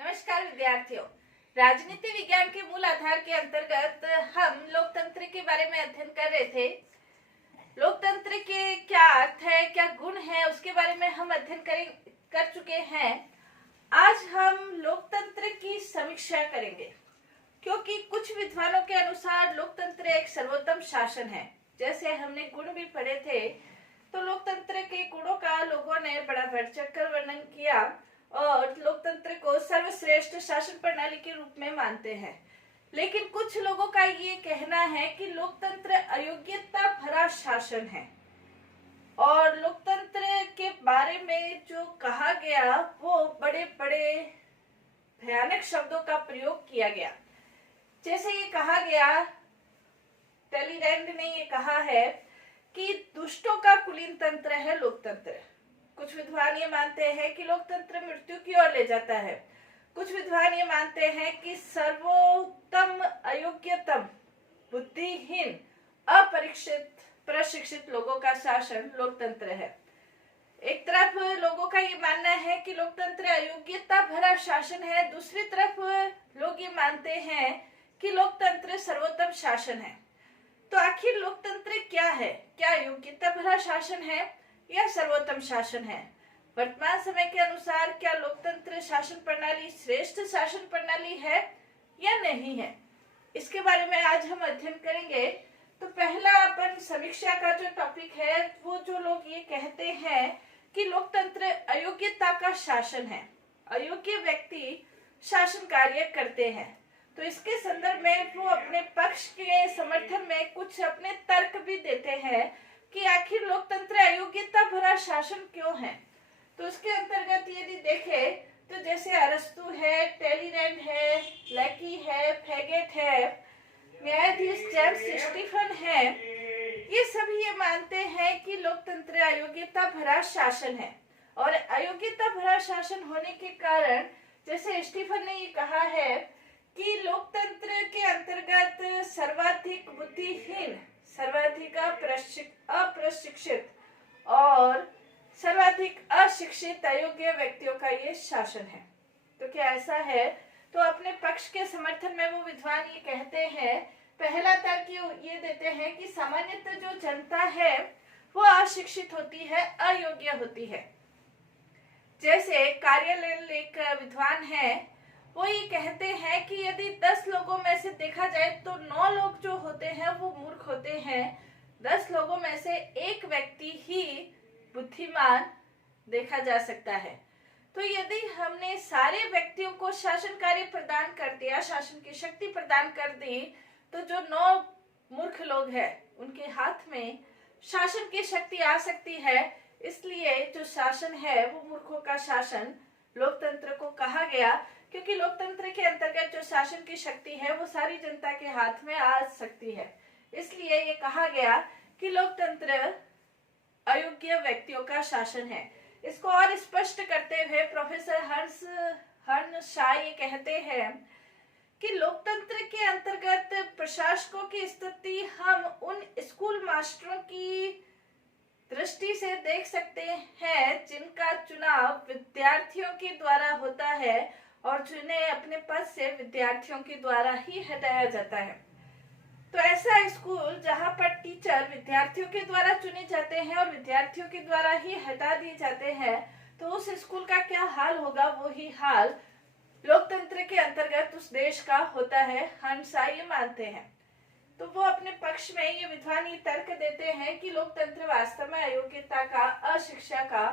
नमस्कार विद्यार्थियों। राजनीति विज्ञान के मूल आधार के अंतर्गत हम लोकतंत्र के बारे में अध्ययन कर रहे थे। लोकतंत्र के क्या अर्थ है, क्या गुण है, उसके बारे में हम अध्ययन कर चुके हैं। आज हम लोकतंत्र की समीक्षा करेंगे, क्योंकि कुछ विद्वानों के अनुसार लोकतंत्र एक सर्वोत्तम शासन है। जैसे हमने गुण भी पढ़े थे, तो लोकतंत्र के गुणों का लोगों ने बड़ा बढ़-चढ़कर वर्णन किया और लोकतंत्र को सर्वश्रेष्ठ शासन प्रणाली के रूप में मानते हैं। लेकिन कुछ लोगों का ये कहना है कि लोकतंत्र अयोग्यता भरा शासन है और लोकतंत्र के बारे में जो कहा गया वो बड़े बड़े भयानक शब्दों का प्रयोग किया गया। जैसे ये कहा गया, टैलीरैंड ने ये कहा है कि दुष्टों का कुलीन तंत्र है लोकतंत्र। कुछ विद्वान ये मानते हैं कि लोकतंत्र मृत्यु की ओर ले जाता है। कुछ विद्वान ये मानते हैं कि सर्वोत्तम, अयोग्यतम, बुद्धिहीन, प्रशिक्षित लोगों का शासन लोकतंत्र है। एक तरफ लोगों का ये मानना है कि लोकतंत्र अयोग्यता भरा शासन है, दूसरी तरफ लोग ये मानते हैं कि लोकतंत्र सर्वोत्तम शासन है। तो आखिर लोकतंत्र क्या है? क्या अयोग्यता भरा शासन है या सर्वोत्तम शासन है? वर्तमान समय के अनुसार क्या लोकतंत्र शासन प्रणाली श्रेष्ठ शासन प्रणाली है या नहीं है? इसके बारे में आज हम अध्ययन करेंगे। तो पहला अपन समीक्षा का जो टॉपिक है, वो जो लोग ये कहते हैं कि लोकतंत्र अयोग्यता का शासन है, अयोग्य व्यक्ति शासन कार्य करते हैं, तो इसके संदर्भ में वो अपने पक्ष के समर्थन में कुछ अपने तर्क भी देते हैं कि आखिर लोकतंत्र अयोग्यता भरा शासन क्यों है। तो उसके अंतर्गत यदि देखें तो जैसे अरस्तु है, टैलीरैंड है, लैकी है, फैगेट है, न्यायाधीश जेम्स स्टीफन है, ये सभी ये मानते हैं कि लोकतंत्र अयोग्यता भरा शासन है। और अयोग्यता भरा शासन होने के कारण, जैसे स्टीफन ने ये कहा है कि लोकतंत्र के अंतर्गत सर्वाधिक बुद्धिहीन, सर्वाधिक अप्रशिक्षित और सर्वाधिक अशिक्षित अयोग्य व्यक्तियों का ये शासन है। तो क्या ऐसा है? तो अपने पक्ष के समर्थन में वो विद्वान ये कहते हैं, पहला तर्क ये देते हैं कि सामान्यतः जो जनता है वो अशिक्षित होती है, अयोग्य होती है। जैसे कार्यालय एक विद्वान है, वो ये कहते हैं कि यदि 10 लोगों में से देखा जाए तो 9 लोग जो होते हैं वो मूर्ख होते हैं, 10 लोगों में से एक व्यक्ति ही बुद्धिमान देखा जा सकता है। तो यदि हमने सारे व्यक्तियों को शासन कार्य प्रदान कर दिया, शासन की शक्ति प्रदान कर दी, तो जो 9 मूर्ख लोग हैं उनके हाथ में शासन की शक्ति आ सकती है। इसलिए जो शासन है वो मूर्खों का शासन लोकतंत्र को कहा गया, क्योंकि लोकतंत्र के अंतर्गत जो शासन की शक्ति है वो सारी जनता के हाथ में आ सकती है। इसलिए ये कहा गया कि लोकतंत्र अयोग्य व्यक्तियों का शासन है। इसको और स्पष्ट करते हुए प्रोफेसर हर्ष शाह ये कहते हैं कि लोकतंत्र के अंतर्गत प्रशासकों की स्थिति हम उन स्कूल मास्टरों की दृष्टि से देख सकते हैं जिनका चुनाव विद्यार्थियों के द्वारा होता है और जिन्हें अपने पद से विद्यार्थियों के द्वारा ही हटाया जाता है। तो ऐसा स्कूल जहां पर टीचर विद्यार्थियों के द्वारा चुने जाते हैं और विद्यार्थियों के द्वारा ही हटा दिए जाते हैं, तो उस स्कूल का क्या हाल होगा? वो ही हाल लोकतंत्र के अंतर्गत उस देश का होता है, हंसा ये मानते हैं। तो वो अपने पक्ष में ये विद्वान ये तर्क देते हैं कि लोकतंत्र वास्तव में अयोग्यता का, अशिक्षा का,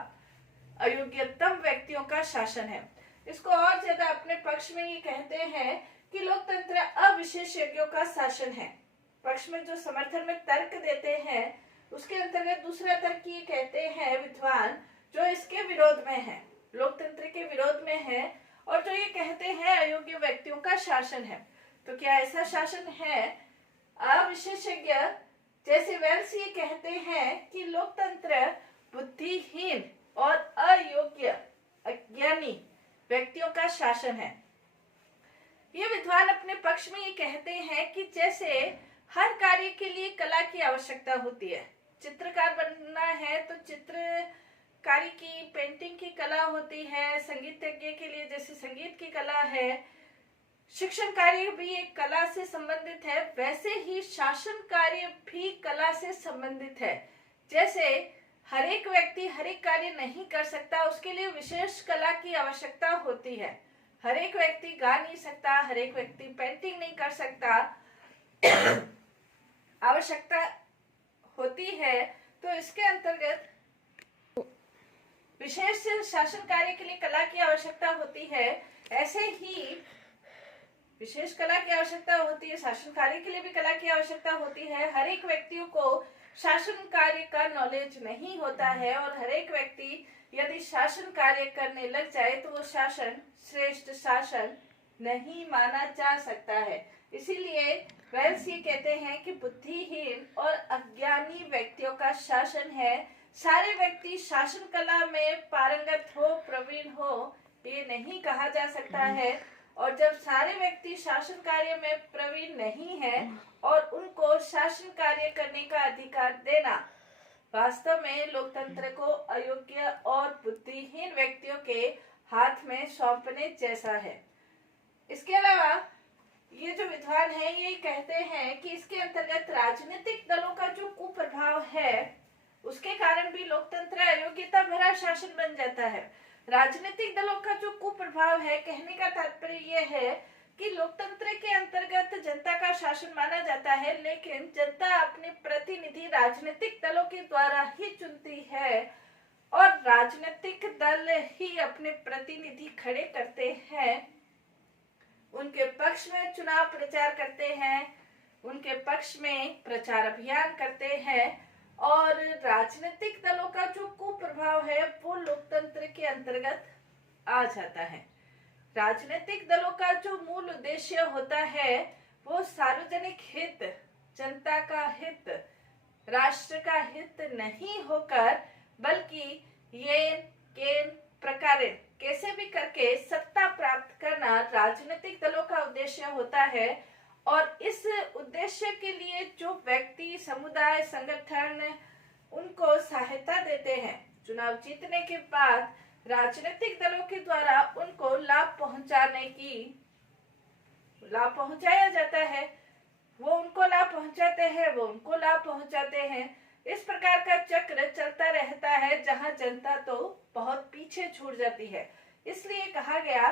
अयोग्यतम व्यक्तियों का शासन है। इसको और ज्यादा अपने पक्ष में ये कहते हैं कि लोकतंत्र अविशेषज्ञों का शासन है। पक्ष में जो समर्थन में तर्क देते हैं उसके अंतर्गत दूसरा तर्क ये कहते हैं विद्वान जो इसके विरोध में है, लोकतंत्र के विरोध में है, और जो ये कहते हैं अयोग्य व्यक्तियों का शासन है। तो क्या ऐसा शासन है? अविशेषज्ञ जैसे वेल्स ये कहते हैं कि लोकतंत्र बुद्धिहीन और अयोग्य, अज्ञानी व्यक्तियों का शासन है। ये विद्वान अपने पक्ष में ये कहते हैं कि जैसे हर कार्य के लिए कला की आवश्यकता होती है, चित्रकार बनना है तो चित्र कारी की पेंटिंग की कला होती है, संगीतज्ञ के लिए जैसे संगीत की कला है, शिक्षण कार्य भी एक कला से संबंधित है, वैसे ही शासन कार्य भी कला से संबंधित है। जैसे हर एक व्यक्ति हर एक कार्य नहीं कर सकता, उसके लिए विशेष कला की आवश्यकता होती है। हर एक व्यक्ति गा नहीं सकता, हर एक व्यक्ति पेंटिंग नहीं कर सकता, आवश्यकता होती है। तो इसके अंतर्गत विशेष शासन कार्य के लिए कला की आवश्यकता होती है। ऐसे ही विशेष कला की आवश्यकता होती है, शासन कार्य के लिए भी कला की आवश्यकता होती है। हर एक व्यक्तियों को शासन कार्य का नॉलेज नहीं होता है, और हर एक व्यक्ति यदि शासन कार्य करने लग जाए तो वो शासन श्रेष्ठ शासन नहीं माना जा सकता है। इसीलिए वेल्स ये कहते हैं कि बुद्धिहीन और अज्ञानी व्यक्तियों का शासन है। सारे व्यक्ति शासन कला में पारंगत हो, प्रवीण हो, ये नहीं कहा जा सकता है। और जब सारे व्यक्ति शासन कार्य में प्रवीण नहीं है और उनको शासन कार्य करने का अधिकार देना वास्तव में लोकतंत्र को अयोग्य और बुद्धिहीन व्यक्तियों के हाथ में सौंपने जैसा है। इसके अलावा ये जो विद्वान है ये कहते हैं कि इसके अंतर्गत राजनीतिक दलों का जो कुप्रभाव है उसके कारण भी लोकतंत्र अयोग्यता भरा शासन बन जाता है। राजनीतिक दलों का जो कुप्रभाव है, कहने का तात्पर्य यह है कि लोकतंत्र के अंतर्गत जनता का शासन माना जाता है, लेकिन जनता अपने प्रतिनिधि राजनीतिक दलों के द्वारा ही चुनती है और राजनीतिक दल ही अपने प्रतिनिधि खड़े करते हैं, उनके पक्ष में चुनाव प्रचार करते हैं, उनके पक्ष में प्रचार अभियान करते हैं। और राजनीतिक दलों का जो कुप्रभाव है वो लोकतंत्र के अंतर्गत आ जाता है। राजनीतिक दलों का जो मूल उद्देश्य होता है वो सार्वजनिक हित, जनता का हित, राष्ट्र का हित नहीं होकर बल्कि ये केन प्रकार कैसे भी करके सत्ता प्राप्त करना राजनीतिक दलों का उद्देश्य होता है। और इस उद्देश्य के लिए जो व्यक्ति, समुदाय, संगठन उनको सहायता देते हैं, चुनाव जीतने के बाद राजनीतिक दलों के द्वारा उनको लाभ पहुंचाया जाता है। वो उनको लाभ पहुंचाते हैं, वो उनको लाभ पहुंचाते हैं। इस प्रकार का चक्र चलता रहता है जहां जनता तो बहुत पीछे छूट जाती है। इसलिए कहा गया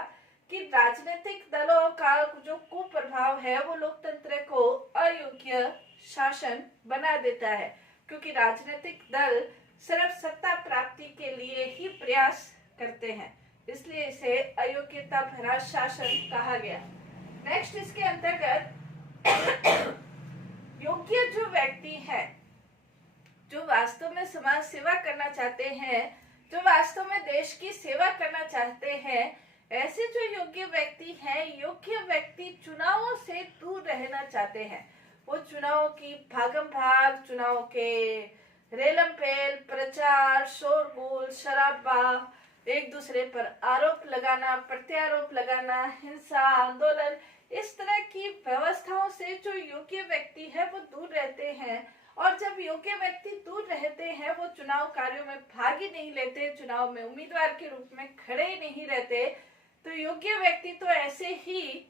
कि राजनीतिक दलों का जो कुप्रभाव है वो लोकतंत्र को अयोग्य शासन बना देता है, क्योंकि राजनीतिक दल सिर्फ सत्ता प्राप्ति के लिए ही प्रयास करते हैं, इसलिए इसे अयोग्यता भरा शासन कहा गया। नेक्स्ट इसके अंतर्गत योग्य जो व्यक्ति है, जो वास्तव में समाज सेवा करना चाहते हैं, जो वास्तव में देश की सेवा करना चाहते हैं, ऐसे जो योग्य व्यक्ति हैं, योग्य व्यक्ति चुनावों से दूर रहना चाहते हैं। वो चुनाव की भागम भाग, चुनाव के रेलम पेल, प्रचार, शोरगुल, शराबा, एक दूसरे पर आरोप लगाना, प्रत्यारोप लगाना, हिंसा, आंदोलन, इस तरह की व्यवस्थाओं से जो योग्य व्यक्ति है वो दूर रहते हैं। और जब योग्य व्यक्ति दूर रहते हैं वो चुनाव कार्यों में भाग ही नहीं लेते, चुनाव में उम्मीदवार के रूप में खड़े ही नहीं रहते, तो योग्य व्यक्ति तो ऐसे ही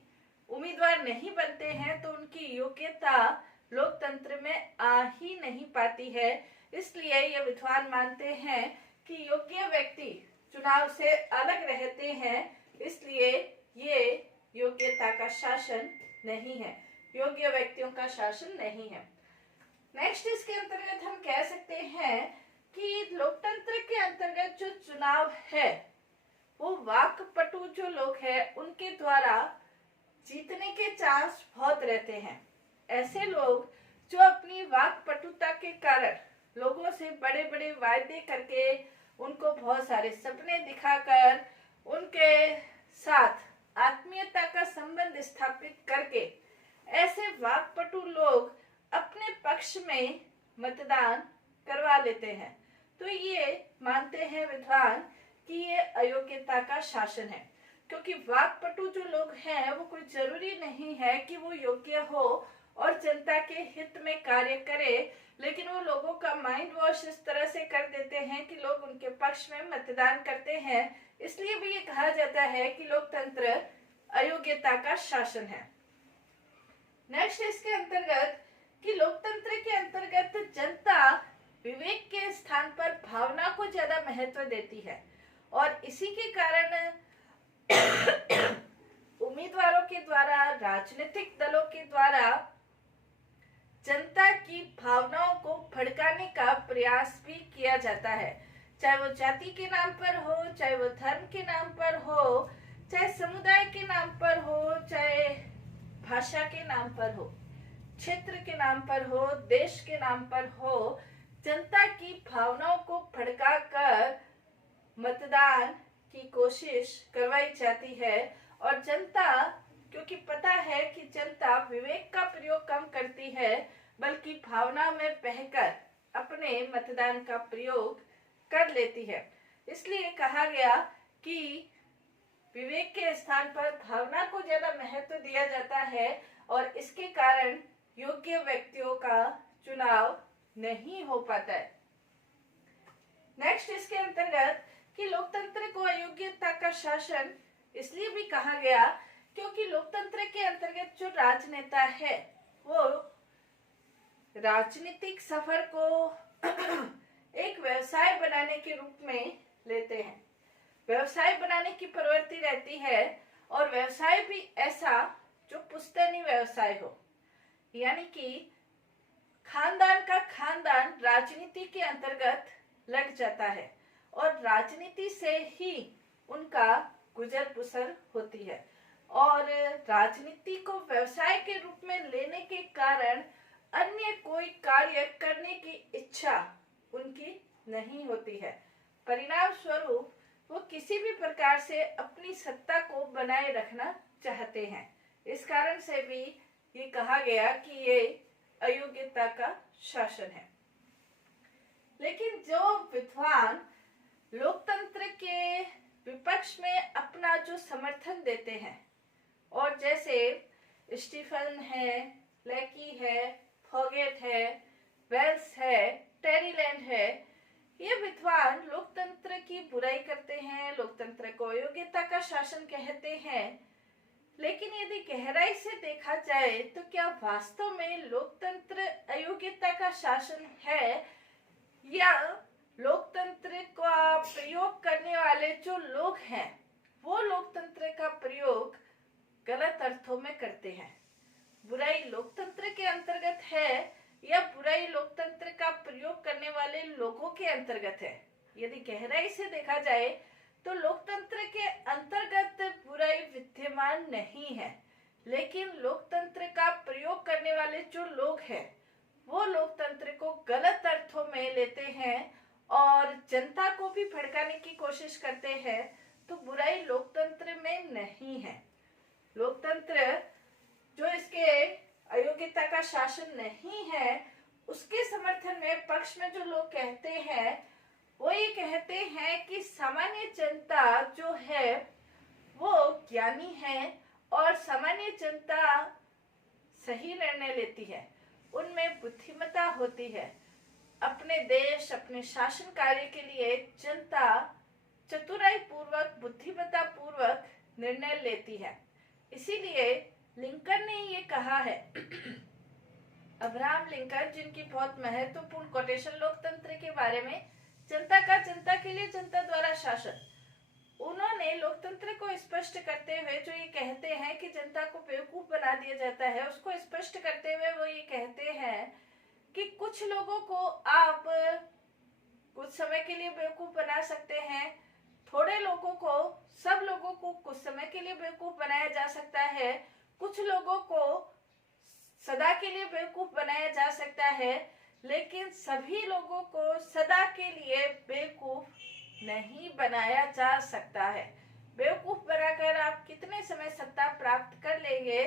उम्मीदवार नहीं बनते हैं, तो उनकी योग्यता लोकतंत्र में आ ही नहीं पाती है। इसलिए ये विद्वान मानते हैं कि योग्य व्यक्ति चुनाव से अलग रहते हैं, इसलिए ये योग्यता का शासन नहीं है, योग्य व्यक्तियों का शासन नहीं है। नेक्स्ट इसके अंतर्गत हम कह सकते हैं कि लोकतंत्र के अंतर्गत जो चुनाव है वो वाकपटु जो लोग हैं उनके द्वारा जीतने के चांस बहुत रहते हैं। ऐसे लोग जो अपनी वाकपटुता के कारण लोगों से बड़े बड़े वायदे करके, उनको बहुत सारे सपने दिखाकर, उनके साथ आत्मीयता का संबंध स्थापित करके ऐसे वाकपटु लोग अपने पक्ष में मतदान करवा लेते हैं। तो ये मानते हैं विद्वान कि ये अयोग्यता का शासन है, क्योंकि वाकपटु जो लोग हैं वो कोई जरूरी नहीं है कि वो योग्य हो और जनता के हित में कार्य करे, लेकिन वो लोगों का माइंड वॉश इस तरह से कर देते हैं कि लोग उनके पक्ष में मतदान करते हैं। इसलिए भी ये कहा जाता है कि लोकतंत्र अयोग्यता का शासन है। नेक्स्ट इसके अंतर्गत कि लोकतंत्र के अंतर्गत जनता विवेक के स्थान पर भावना को ज्यादा महत्व देती है और इसी के कारण उम्मीदवारों के द्वारा, राजनीतिक दलों के द्वारा जनता की भावनाओं को भड़काने का प्रयास भी किया जाता है, चाहे वो जाति के नाम पर हो, चाहे वो धर्म के नाम पर हो, चाहे समुदाय के नाम पर हो, चाहे भाषा के नाम पर हो, क्षेत्र के नाम पर हो, देश के नाम पर हो। जनता की भावनाओं को भड़काकर मतदान की कोशिश करवाई जाती है और जनता, क्योंकि पता है कि जनता विवेक का प्रयोग कम करती है बल्कि भावना में बहकर अपने मतदान का प्रयोग कर लेती है, इसलिए कहा गया कि विवेक के स्थान पर भावना को ज्यादा महत्व दिया जाता है और इसके कारण योग्य व्यक्तियों का चुनाव नहीं हो पाता है। नेक्स्ट इसके अंतर्गत कि लोकतंत्र को अयोग्यता का शासन इसलिए भी कहा गया क्योंकि लोकतंत्र के अंतर्गत जो राजनेता है वो राजनीतिक सफर को एक व्यवसाय बनाने के रूप में लेते हैं। व्यवसाय बनाने की प्रवृत्ति रहती है और व्यवसाय भी ऐसा जो पुश्तैनी व्यवसाय हो, यानी कि खानदान का खानदान राजनीति के अंतर्गत लग जाता है और राजनीति से ही उनका गुजर बसर होती है और राजनीति को व्यवसाय के रूप में लेने के कारण अन्य कोई कार्य करने की इच्छा उनकी नहीं होती है। परिणाम स्वरूप वो किसी भी प्रकार से अपनी सत्ता को बनाए रखना चाहते हैं। इस कारण से भी ये कहा गया कि ये अयोग्यता का शासन है। लेकिन जो विद्वान लोकतंत्र के विपक्ष में अपना जो समर्थन देते हैं और जैसे स्टीफन है, लेकी है, फॉगेट है, वेल्स है, टेरीलैंड है, ये विद्वान लोकतंत्र की बुराई करते हैं, लोकतंत्र को अयोग्यता का शासन कहते हैं। लेकिन यदि गहराई से देखा जाए तो क्या वास्तव में लोकतंत्र अयोग्यता का शासन है या लोकतंत्र का प्रयोग करने वाले जो लोग हैं वो लोकतंत्र का प्रयोग गलत अर्थों में करते हैं? बुराई लोकतंत्र के अंतर्गत है या बुराई लोकतंत्र का प्रयोग करने वाले लोगों के अंतर्गत है? यदि गहराई से देखा जाए तो लोकतंत्र के अंतर्गत बुराई विद्यमान नहीं है, लेकिन लोकतंत्र का प्रयोग करने वाले जो लोग हैं वो लोकतंत्र को गलत अर्थों में लेते हैं और जनता को भी भड़काने की कोशिश करते हैं। तो बुराई लोकतंत्र में नहीं है। लोकतंत्र जो इसके अयोग्यता का शासन नहीं है उसके समर्थन में पक्ष में जो लोग कहते हैं वो ये कहते हैं कि सामान्य जनता जो है वो ज्ञानी है और सामान्य जनता सही निर्णय लेती है, उनमें बुद्धिमत्ता होती है। अपने देश, अपने शासन कार्य के लिए जनता चतुराई पूर्वक, बुद्धिमत्ता पूर्वक निर्णय लेती है। इसीलिए लिंकन ने ये कहा है अब्राहम लिंकन, जिनकी बहुत महत्वपूर्ण कोटेशन लोकतंत्र के बारे में, जनता का जनता के लिए जनता द्वारा शासन, उन्होंने लोकतंत्र को स्पष्ट करते हुए जो ये कहते हैं कि जनता को बेवकूफ बना दिया जाता है, उसको स्पष्ट करते हुए वो ये कहते हैं कि कुछ लोगों को आप कुछ समय के लिए बेवकूफ बना सकते हैं, थोड़े लोगों को, सब लोगों को कुछ समय के लिए बेवकूफ बनाया जा सकता है, कुछ लोगों को सदा के लिए बेवकूफ बनाया जा सकता है, लेकिन सभी लोगों को सदा के लिए बेवकूफ नहीं बनाया जा सकता है। बेवकूफ बनाकर आप कितने समय सत्ता प्राप्त कर लेंगे,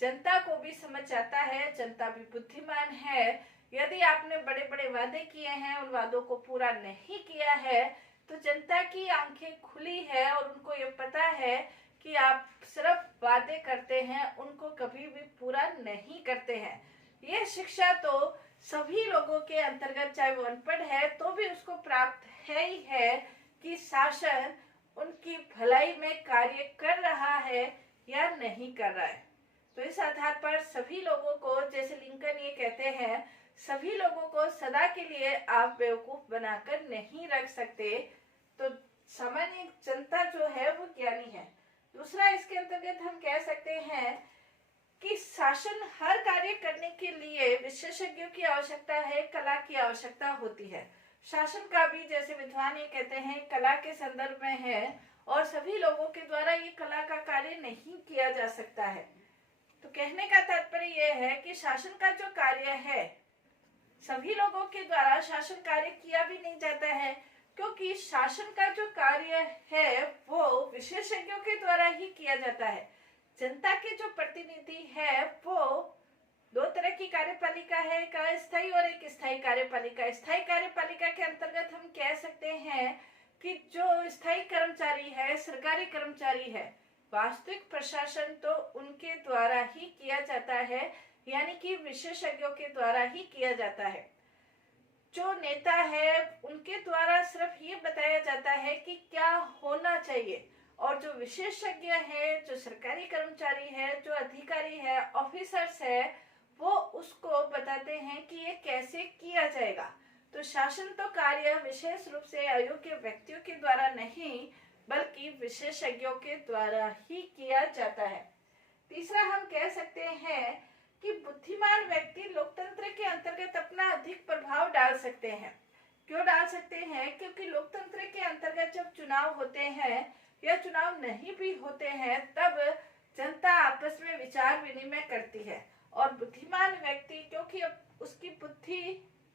जनता को भी समझ आता है, जनता भी बुद्धिमान है। यदि आपने बड़े बड़े वादे किए हैं, उन वादों को पूरा नहीं किया है, तो जनता की आंखें खुली है और उनको ये पता है कि आप सिर्फ वादे करते हैं उनको कभी भी पूरा नहीं करते हैं। ये शिक्षा तो सभी लोगों के अंतर्गत, चाहे वो अनपढ़ है तो भी उसको प्राप्त है ही है कि शासन उनकी भलाई में कार्य कर रहा है या नहीं कर रहा है। तो इस आधार पर सभी लोगों को, जैसे लिंकन ये कहते हैं, सभी लोगों को सदा के लिए आप बेवकूफ बनाकर नहीं रख सकते। तो सामान्य जनता जो है वो ज्ञानी है। दूसरा, इसके अंतर्गत हम कह सकते हैं कि शासन हर कार्य करने के लिए विशेषज्ञों की आवश्यकता है, कला की आवश्यकता होती है। शासन का भी, जैसे विद्वान ये कहते हैं, कला के संदर्भ में है और सभी लोगों के द्वारा ये कला का कार्य नहीं किया जा सकता है। तो कहने का तात्पर्य यह है कि शासन का जो कार्य है सभी लोगों के द्वारा शासन कार्य किया भी नहीं जाता है, क्योंकि शासन का जो कार्य है वो विशेषज्ञों के द्वारा ही किया जाता है। जनता के जो प्रतिनिधि है वो दो तरह की कार्यपालिका है, एक अस्थायी और एक स्थायी कार्यपालिका। स्थायी कार्यपालिका के अंतर्गत हम कह सकते हैं कि जो स्थायी कर्मचारी है, सरकारी कर्मचारी है, वास्तविक प्रशासन तो उनके द्वारा ही किया जाता है, यानी कि विशेषज्ञों के द्वारा ही किया जाता है। जो नेता है उनके द्वारा सिर्फ ये बताया जाता है कि क्या होना चाहिए, और जो विशेषज्ञ है, जो सरकारी कर्मचारी है, जो अधिकारी है, ऑफिसर्स है, वो उसको बताते हैं कि ये कैसे किया जाएगा। तो शासन तो कार्य विशेष रूप से अयोग्य व्यक्तियों के द्वारा नहीं बल्कि विशेषज्ञों के द्वारा ही किया जाता है। तीसरा, हम कह सकते हैं कि बुद्धिमान व्यक्ति लोकतंत्र के अंतर्गत अपना अधिक प्रभाव डाल सकते हैं। क्यों डाल सकते हैं? क्योंकि लोकतंत्र के अंतर्गत जब चुनाव होते हैं या चुनाव नहीं भी होते हैं तब जनता आपस में विचार विनिमय करती है, और बुद्धिमान व्यक्ति, क्योंकि उसकी बुद्धि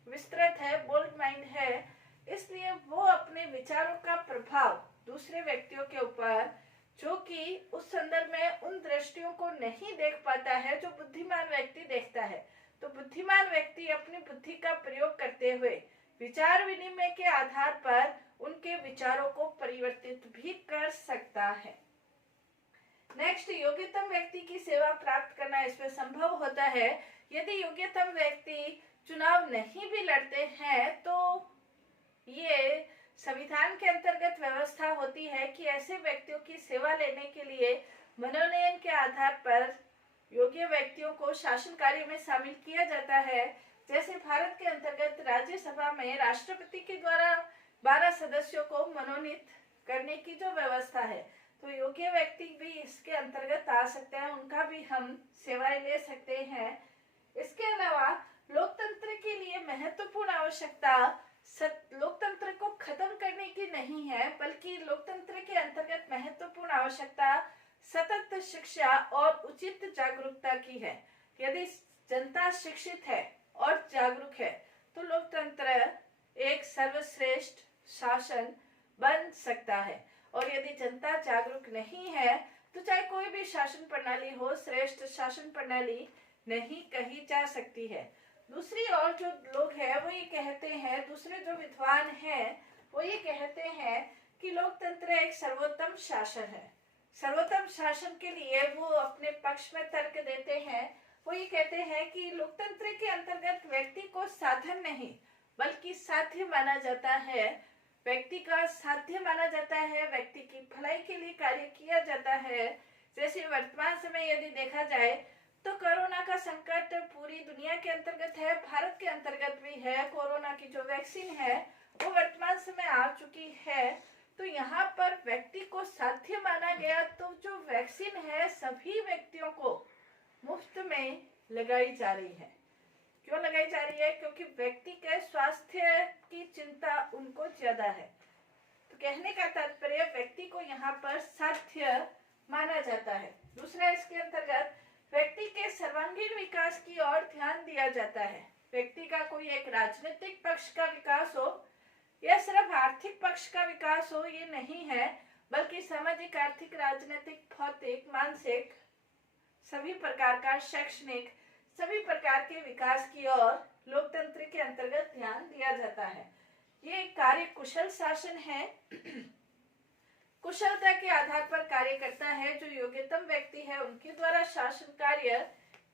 विस्तृत है, बोल्ड माइंड है, इसलिए वो अपने विचारों का प्रभाव दूसरे व्यक्तियों के ऊपर, जो कि उस संदर्भ में उन दृष्टियों को नहीं देख पाता है जो बुद्धिमान व्यक्ति देखता है, तो बुद्धिमान व्यक्ति अपनी बुद्धि का प्रयोग करते हुए विचार विनिमय के आधार पर उनके विचारों को परिवर्तित भी कर सकता है। नेक्स्ट, योग्यतम व्यक्ति की सेवा प्राप्त करना इसमें संभव होता है। यदि योग्यतम व्यक्ति चुनाव नहीं भी लड़ते हैं तो ये संविधान के अंतर्गत व्यवस्था होती है कि ऐसे व्यक्तियों की सेवा लेने के लिए मनोनयन के आधार पर योग्य व्यक्तियों को शासन कार्य में शामिल किया जाता है। जैसे भारत के अंतर्गत राज्यसभा में राष्ट्रपति के द्वारा 12 सदस्यों को मनोनीत करने की जो व्यवस्था है, तो योग्य व्यक्ति भी इसके अंतर्गत आ सकते हैं, उनका भी हम सेवाएं ले सकते हैं। इसके अलावा लोकतंत्र के लिए महत्वपूर्ण आवश्यकता लोकतंत्र को खत्म करने की नहीं है, बल्कि लोकतंत्र के अंतर्गत महत्वपूर्ण आवश्यकता सतत शिक्षा और उचित जागरूकता की है। यदि जनता शिक्षित है और जागरूक है तो लोकतंत्र एक सर्वश्रेष्ठ शासन बन सकता है, और यदि जनता जागरूक नहीं है तो चाहे कोई भी शासन प्रणाली हो, श्रेष्ठ शासन प्रणाली नहीं कही जा सकती है। दूसरी और जो लोग हैं वो ये कहते हैं, दूसरे जो विद्वान हैं वो ये कहते हैं कि लोकतंत्र एक सर्वोत्तम शासन है। सर्वोत्तम शासन के लिए वो अपने पक्ष में तर्क देते हैं। वो ये कहते हैं कि लोकतंत्र के अंतर्गत व्यक्ति को साधन नहीं बल्कि साध्य माना जाता है, व्यक्ति का साध्य माना जाता है, व्यक्ति की भलाई के लिए कार्य किया जाता है। जैसे वर्तमान समय यदि देखा जाए तो कोरोना का संकट पूरी दुनिया के अंतर्गत है, भारत के अंतर्गत भी है। कोरोना की जो वैक्सीन है वो वर्तमान समय आ चुकी है, तो यहाँ पर व्यक्ति को साध्य माना गया, तो जो वैक्सीन है सभी व्यक्तियों को मुफ्त में लगाई जा रही है। क्यों लगाई जा रही है? क्योंकि व्यक्ति के स्वास्थ्य की चिंता उनको ज्यादा है। तो कहने का तात्पर्य व्यक्ति को यहाँ पर साध्य माना जाता है। दूसरा, इसके अंतर्गत व्यक्ति के सर्वांगीण विकास की ओर ध्यान दिया जाता है। व्यक्ति का कोई एक राजनीतिक पक्ष का विकास हो या सिर्फ आर्थिक पक्ष का विकास हो, ये नहीं है, बल्कि सामाजिक, आर्थिक, राजनीतिक, भौतिक, मानसिक, सभी प्रकार का, शैक्षणिक, सभी प्रकार के विकास की ओर लोकतंत्र के अंतर्गत ध्यान दिया जाता है। ये कार्य कुशल शासन है। कुशलता के आधार पर कार्य करता है। जो योग्यतम व्यक्ति है उनके द्वारा शासन कार्य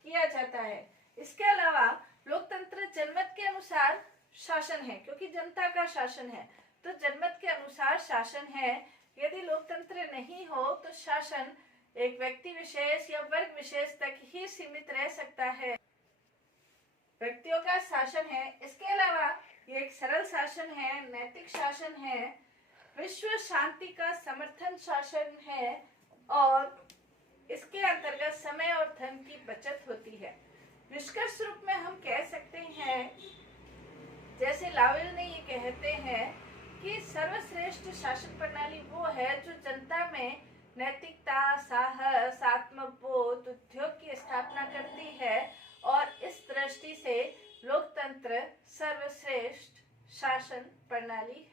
किया जाता है। इसके अलावा लोकतंत्र जनमत के अनुसार शासन है, क्योंकि जनता का शासन है तो जनमत के अनुसार शासन है। यदि लोकतंत्र नहीं हो तो शासन एक व्यक्ति विशेष या वर्ग विशेष तक ही सीमित रह सकता है। व्यक्तियों का शासन है। इसके अलावा ये एक सरल शासन है, नैतिक शासन है, विश्व शांति का समर्थन शासन है और इसके अंतर्गत समय और धन की बचत होती है। निष्कर्ष रूप में हम कह सकते हैं, जैसे लावेल ने ये कहते हैं कि सर्वश्रेष्ठ शासन प्रणाली वो है जो जनता में नैतिकता, साहस, आत्मबोध, उद्योग की स्थापना करती है और इस दृष्टि से लोकतंत्र सर्वश्रेष्ठ शासन प्रणाली